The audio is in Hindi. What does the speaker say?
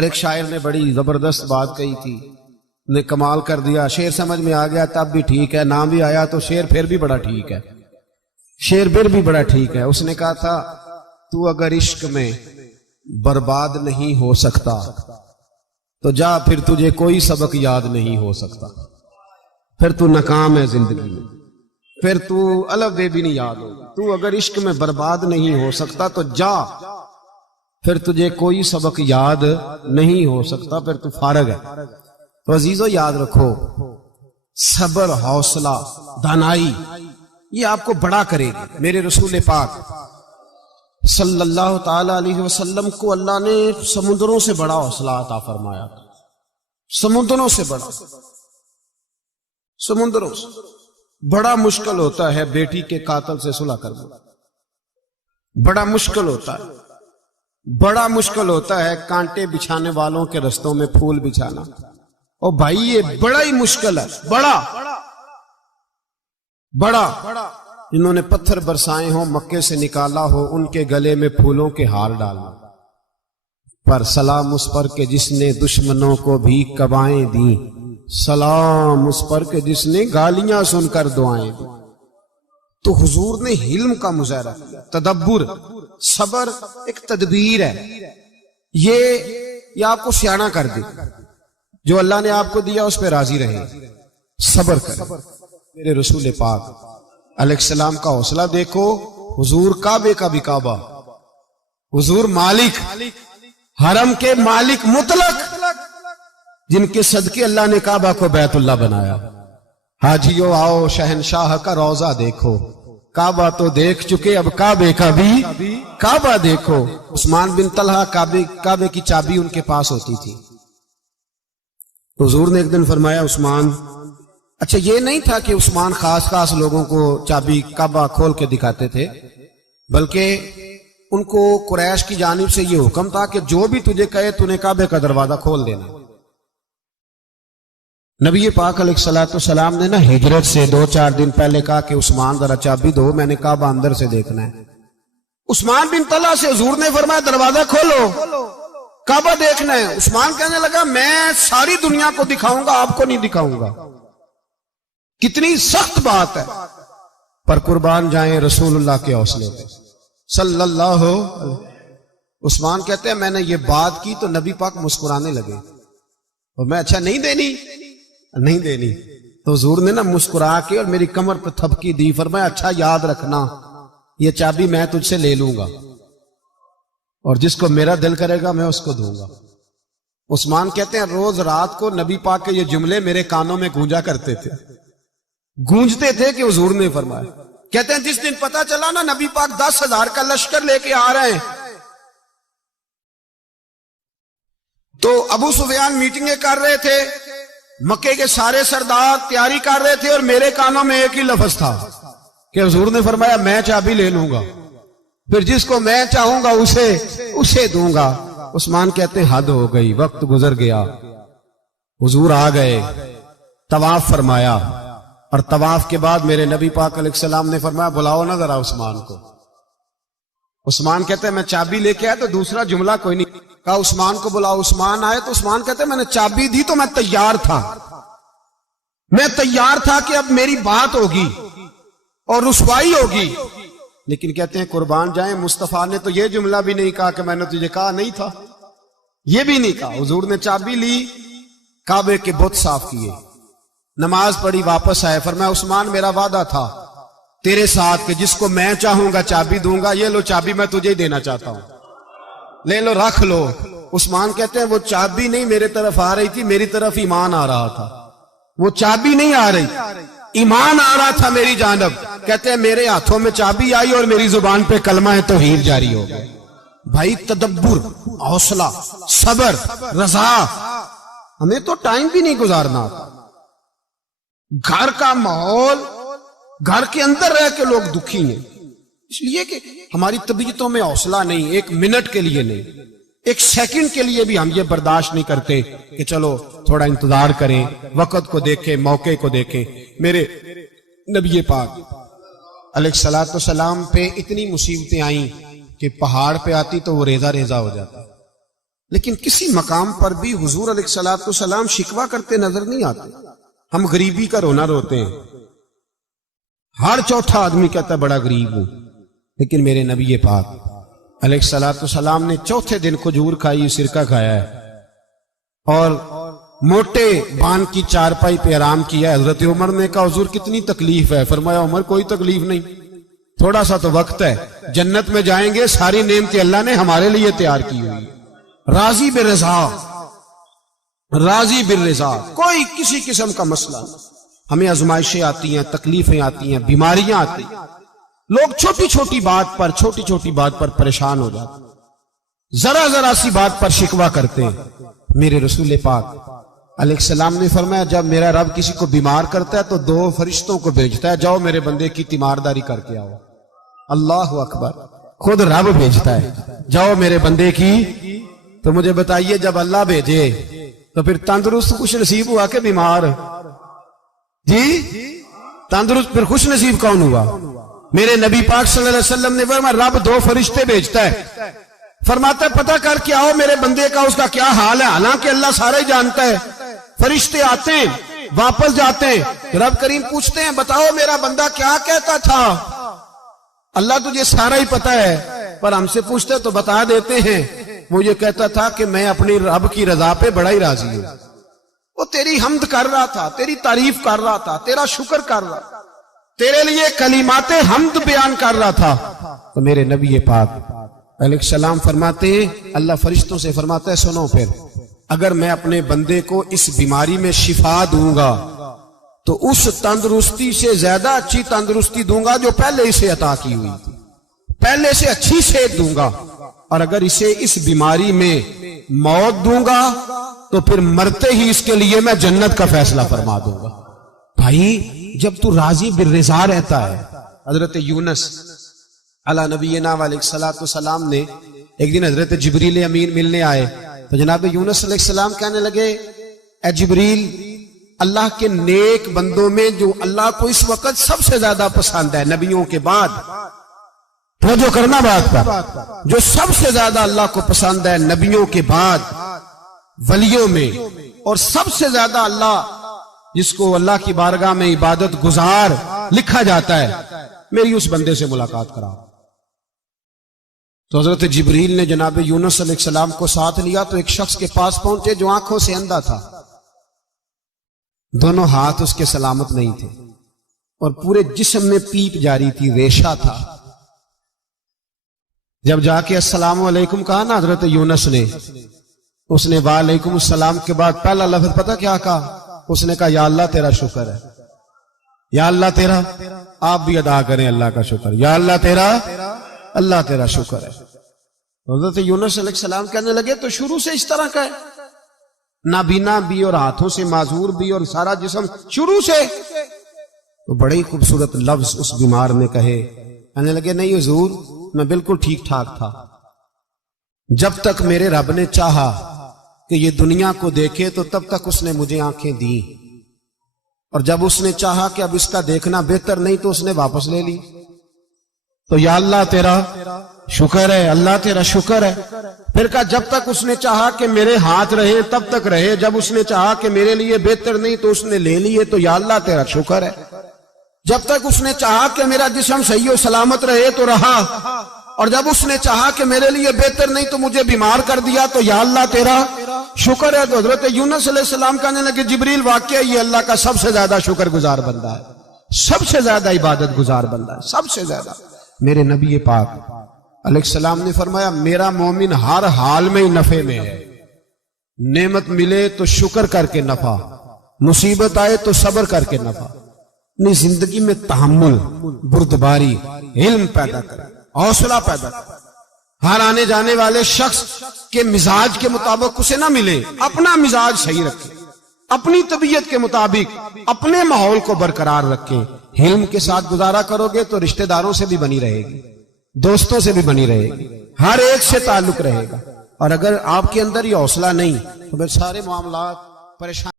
और एक शायर ने बड़ी जबरदस्त बात कही थी, ने कमाल कर दिया। शेर समझ में आ गया तब भी ठीक है, नाम भी आया तो शेर फिर भी बड़ा ठीक है, शेर फिर भी बड़ा ठीक है। उसने कहा था, तू अगर इश्क में बर्बाद नहीं हो सकता तो जा, फिर तुझे कोई सबक याद नहीं हो सकता, फिर तू नाकाम है जिंदगी में, फिर तू अलग दे भी नहीं याद होगा। तू अगर इश्क में बर्बाद नहीं हो सकता तो जा, फिर तुझे कोई सबक याद नहीं हो सकता, फिर तू फारग है। तो अजीजों याद रखो, सब्र, हौसला, दानाई ये आपको बड़ा करेगी। मेरे रसूल पाक सल्लल्लाहु ताला अलैहि वसल्लम को अल्लाह ने समुद्रों से बड़ा हौसला अता फरमाया, समुद्रों से बड़ा, समुद्रों से बड़ा मुश्किल होता है बेटी के कातिल से सुलह करना, बड़ा मुश्किल होता है, बड़ा मुश्किल होता है कांटे बिछाने वालों के रस्तों में फूल बिछाना। और भाई ये बड़ा ही मुश्किल है, बड़ा बड़ा। जिन्होंने पत्थर बरसाए हो, मक्के से निकाला हो, उनके गले में फूलों के हार डालना। पर सलाम उस पर के जिसने दुश्मनों को भी कबाएं दी, सलाम उस पर के जिसने गालियां सुनकर दुआएं दी। तो हुजूर ने हिल्म का मुजाहरा किया, तदब्बुर, सबर एक तदबीर है, ये आपको सियाना कर दे। जो अल्लाह ने आपको दिया उस पर राजी रहे, सबर करें। मेरे रसूल पाक अलैहिस्सलाम का हौसला देखो। हुजूर काबे का भी काबा, हुजूर मालिक, हरम के मालिक मुतलक, जिनके सदके अल्लाह ने काबा को बैतुल्लाह बनाया। हाजियो आओ शहनशाह का रोजा देखो, काबा तो देख चुके अब काबे का भी काबा देखो। उस्मान बिन तलहा काबे की चाबी उनके पास होती थी। हुजूर ने एक दिन फरमाया, उस्मान, अच्छा ये नहीं था कि उस्मान खास लोगों को चाबी काबा खोल के दिखाते थे, बल्कि उनको कुरैश की जानिब से ये हुक्म था कि जो भी तुझे कहे तूने काबे का दरवाजा खोल देना। नबी पाक अलैहिस्सलाम ने ना हिजरत से 2-4 दिन पहले कहा कि उस्मान जरा चाबी दो, मैंने काबा अंदर से देखना है। उस्मान बिन तलहा से हुजूर ने फरमाया दरवाजा खोलो, काबा देखना है। उस्मान कहने लगा, मैं सारी दुनिया को दिखाऊंगा, आपको नहीं दिखाऊंगा। कितनी सख्त बात है, पर कुर्बान जाएं रसूलुल्लाह के हौसले पे सल्लल्लाहु। उस्मान कहते हैं मैंने ये बात की तो नबी पाक मुस्कुराने लगे, और मैं अच्छा नहीं देनी। तो हुजूर ने ना मुस्कुरा के और मेरी कमर पे थपकी दी, फरमाया अच्छा याद रखना, ये चाबी मैं तुझसे ले लूंगा और जिसको मेरा दिल करेगा मैं उसको दूंगा। उस्मान कहते हैं रोज रात को नबी पाक के ये जुमले मेरे कानों में गूंजा करते थे, गूंजते थे कि हुजूर ने फरमाया। कहते हैं जिस दिन पता चला ना नबी पाक 10,000 का लश्कर लेके आ रहे हैं, तो अबू सुफियान मीटिंगें कर रहे थे, मक्के के सारे सरदार तैयारी कर रहे थे, और मेरे कानों में एक ही लफ्ज था कि हुजूर ने फरमाया मैं चाबी ले लूंगा, फिर जिसको मैं चाहूंगा उसे दूंगा। उस्मान कहते हद हो गई, वक्त गुजर गया। हुजूर आ गए, तवाफ फरमाया, और तवाफ के बाद मेरे नबी पाक अलैहिस्सलाम ने फरमाया बुलाओ ना जरा उस्मान को। उस्मान कहते हैं मैं चाबी लेके आया तो दूसरा जुमला कोई नहीं कहा, उस्मान को बुलाओ। उस्मान आए तो उस्मान कहते हैं मैंने चाबी दी तो मैं तैयार था कि अब मेरी बात होगी और रुसवाई होगी। लेकिन कहते हैं कुर्बान जाए मुस्तफा ने तो यह जुमला भी नहीं कहा कि मैंने तुझे कहा नहीं था, यह भी नहीं कहा। हुजूर ने चाबी ली, काबे के बुत साफ किए, नमाज पढ़ी, वापस आए। फरमाया उस्मान मेरा वादा था तेरे साथ कि जिसको मैं चाहूंगा चाबी दूंगा, ये लो चाबी मैं तुझे ही देना चाहता हूं, ले लो रख लो। उस्मान कहते हैं वो चाबी नहीं मेरे तरफ आ रही थी, मेरी तरफ ईमान आ रहा था। वो चाबी नहीं आ रही, ईमान आ रहा था मेरी जानब। कहते हैं मेरे हाथों में चाबी आई और मेरी जुबान पे कलमा है तौहीद जारी हो गया। भाई तदब्बुर, हौसला, सबर, रजा, हमें तो टाइम भी नहीं गुजारना आता। घर का माहौल, घर के अंदर रह के लोग दुखी हैं, इसलिए कि हमारी तबीयतों में हौसला नहीं, एक मिनट के लिए नहीं, एक सेकंड के लिए भी हम ये बर्दाश्त नहीं करते कि चलो थोड़ा इंतजार करें, वक्त को देखें, मौके को देखें। मेरे नबी पाक अलैहिस्सलातु वस्सलाम पे इतनी मुसीबतें आई कि पहाड़ पे आती तो वो रेजा रेजा हो जाता, लेकिन किसी मकाम पर भी हुजूर अलैहिस्सलाम शिकवा करते नजर नहीं आते। हम गरीबी का रोना रोते हैं, हर चौथा आदमी कहता है बड़ा गरीब हूं, लेकिन मेरे नबी पाक अलैहिस्सलाम ने चौथे दिन खजूर खाई, सिरका खाया है और मोटे बान की चारपाई पे आराम किया। हजरत उमर ने कहा हुजूर कितनी तकलीफ है? फरमाया उमर कोई तकलीफ नहीं, थोड़ा सा तो वक्त है, जन्नत में जाएंगे, सारी नेमतें अल्लाह ने हमारे लिए तैयार की हुई। राजी बिरज़ा, राजी बिरज़ा, कोई किसी किस्म का मसला नहीं। हमें आजमाइशें आती हैं, तकलीफें आती हैं, बीमारियां आती हैं, लोग छोटी छोटी बात पर परेशान हो जाते हैं, जरा जरा सी बात पर शिकवा करते हैं। मेरे रसूल पाक अलैहिस्सलाम ने फरमाया जब मेरा रब किसी को बीमार करता है तो 2 फरिश्तों को भेजता है, जाओ मेरे बंदे की तीमारदारी करके आओ। अल्लाह अकबर, खुद रब भेजता है, जाओ मेरे बंदे की। तो मुझे बताइए जब अल्लाह भेजे तो फिर तंदुरुस्त खुश नसीब हुआ के बीमार? जी तंदुरुस्त फिर खुश नसीब कौन हुआ? मेरे नबी पाक सल्लल्लाहु अलैहि वसल्लम ने फरमाया रब 2 फरिश्ते भेजता है, फरमाता है पता करके आओ मेरे बंदे का उसका क्या हाल है। हालांकि अल्लाह सारा ही जानता है। फरिश्ते आते हैं, वापस जाते हैं, रब करीम पूछते हैं बताओ मेरा बंदा क्या कहता था? अल्लाह तुझे सारा ही पता है, पर हमसे पूछते तो बता देते हैं। वो ये कहता था कि मैं अपनी रब की रजा पे बड़ा ही राजी हूं। वो तेरी हमद कर रहा था, तेरी तारीफ कर रहा था, तेरा शुक्र कर रहा था, तेरे लिए कलीमाते हमद बयान कर रहा था। तो मेरे नबी पाक अलैहिस्सलाम फरमाते हैं, अल्लाह फरिश्तों से फरमाता है सुनो फिर, अगर मैं अपने बंदे को इस बीमारी में शिफा दूंगा तो उस तंदुरुस्ती से ज्यादा अच्छी तंदुरुस्ती दूंगा जो पहले इसे अता की हुई थी, पहले से अच्छी सेहत दूंगा। और अगर इसे इस बीमारी में मौत दूंगा तो फिर मरते ही इसके लिए मैं जन्नत का फैसला फरमा दूंगा। भाई जब तू राजी बिर्रिज़ा रहता है। हजरत यूनुस अला नबीना अलैहिस्सलाम ने एक दिन हजरत जिब्रील अमीन मिलने आए तो जनाब यूनुस अलैहिस्सलाम कहने लगे ए जिब्रील, अल्लाह के नेक बंदों में जो अल्लाह को इस वक्त सबसे ज्यादा पसंद है नबियों के बाद, तो जो करना बात पर, जो सबसे ज्यादा अल्लाह को पसंद है नबियों के बाद वलियों में, और सबसे ज्यादा अल्लाह जिसको अल्लाह की बारगाह में इबादत गुजार लिखा जाता है, मेरी उस बंदे से मुलाकात कराओ। तो हजरत जिब्रील ने जनाब यूनुस अलैहिस्सलाम को साथ लिया तो एक शख्स के पास पहुंचे जो आंखों से अंधा था, दोनों हाथ उसके सलामत नहीं थे और पूरे जिस्म में पीप जारी थी, रेशा था। जब जाके अस्सलाम वालेकुम कहा ना हजरत यूनुस ने, उसने वालेकुम सलाम के बाद पहला लफ्ज पता क्या कहा? उसने कहा या अल्लाह तेरा शुक्र है, या अल्लाह तेरा, आप भी अदा करें अल्लाह का शुक्र, या अल्लाह तेरा, अल्लाह तेरा शुक्र है। हजरत यूनुस अलैहिस्सलाम कहने लगे तो शुरू से इस तरह का है, नाबीना भी और हाथों से माजूर भी और सारा जिस्म शुरू से। तो बड़े ही खूबसूरत लफ्ज उस बीमार ने कहे, कहने लगे नहीं हुजूर मैं बिल्कुल ठीक ठाक था, जब तक मेरे रब ने चाहा कि ये दुनिया को देखे तो तब तक उसने मुझे आंखें दी, और जब उसने चाहा कि अब इसका देखना बेहतर नहीं तो उसने वापस ले ली। तो या अल्लाह तेरा शुक्र है, अल्लाह तेरा शुक्र है। फिर कहा जब तक उसने चाहा कि मेरे हाथ रहे तब तक रहे, जब उसने चाहा कि मेरे लिए बेहतर नहीं तो उसने ले लिए, तो या अल्लाह तेरा शुक्र है। जब तक उसने चाहा कि मेरा जिस्म सही और सलामत रहे तो रहा, और जब उसने चाहा कि मेरे लिए बेहतर नहीं तो मुझे बीमार कर दिया, तो या अल्लाह तेरा शुक्र है। तो हजरत यूनुस अलैहिस्सलाम कहने लगे जिब्रील वाकई ये अल्लाह का सबसे ज्यादा शुक्रगुजार बंदा है, सबसे ज्यादा इबादत गुजार बंदा है, सबसे ज्यादा। मेरे नबी पाक अलैहिस्सलाम ने फरमाया मेरा मोमिन हर हाल में ही नफे में है, नेमत मिले तो शुक्र करके नफा, मुसीबत आए तो सब्र करके नफा। अपनी जिंदगी में तहम्मुल, बुर्दबारी, इल्म पैदा करे, हौसला पैदा करे। हर आने जाने वाले शख्स के मिजाज के मुताबिक उसे ना मिले, अपना मिजाज सही रखे, अपनी तबीयत के मुताबिक अपने माहौल को बरकरार रखे। हिल्म के साथ गुजारा करोगे तो रिश्तेदारों से भी बनी रहेगी, दोस्तों से भी बनी रहेगी, हर एक से ताल्लुक रहेगा। और अगर आपके अंदर ये हौसला नहीं तो फिर सारे मामला परेशान